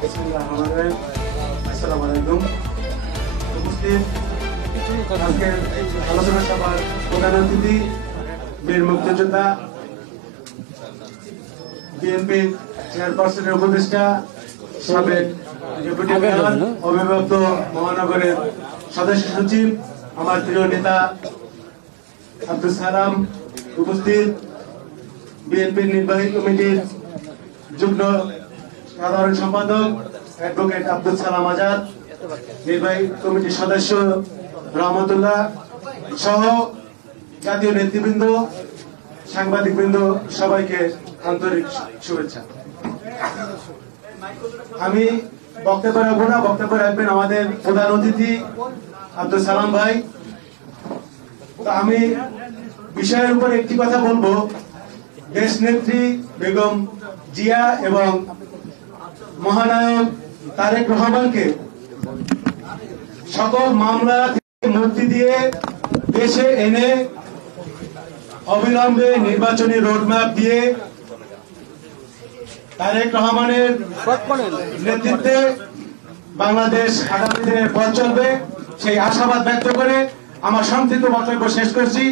আসসালামু আলাইকুম। উপস্থিত আজকের আলোচনা সভার প্রধান অতিথি বীর মুক্তিযোদ্ধা বিএনপি চেয়ারপারসনের উপদেষ্টা সাবেক ডেপুটি মেয়র অবিভক্ত মহানগরের সদস্য সচিব আমার প্রিয় নেতা আব্দুল সালাম, উপস্থিত বিএনপির নির্বাহী কমিটির যুগ্ম সাধারণ সম্পাদক অ্যাডভোকেট আব্দুল সালাম আজাদ, নির্বাহী কমিটির সদস্য রহমতুল্লাহ সহ জাতীয় নেতৃবৃন্দ, সাংবাদিকবৃন্দ, সবাইকে আন্তরিক শুভেচ্ছা। আমি বক্তব্য রাখবো না, বক্তব্য রাখবেন আমাদের প্রধান অতিথি আব্দুল সালাম ভাই। তো আমি বিষয়ের উপর একটি কথা বলবো। দেশ নেত্রী বেগম জিয়া এবং মহানায়ক তারেক রহমানকে সকল মামলা থেকে মুক্তি দিয়ে দেশে এনে অবিলম্বে নির্বাচনী রোডম্যাপ দিয়ে তারেক রহমানের নেতৃত্বে বাংলাদেশ আগামী দিনের পথ চলবে, সেই আশাবাদ ব্যক্ত করে আমার সংক্ষিপ্ত বক্তব্য শেষ করছি।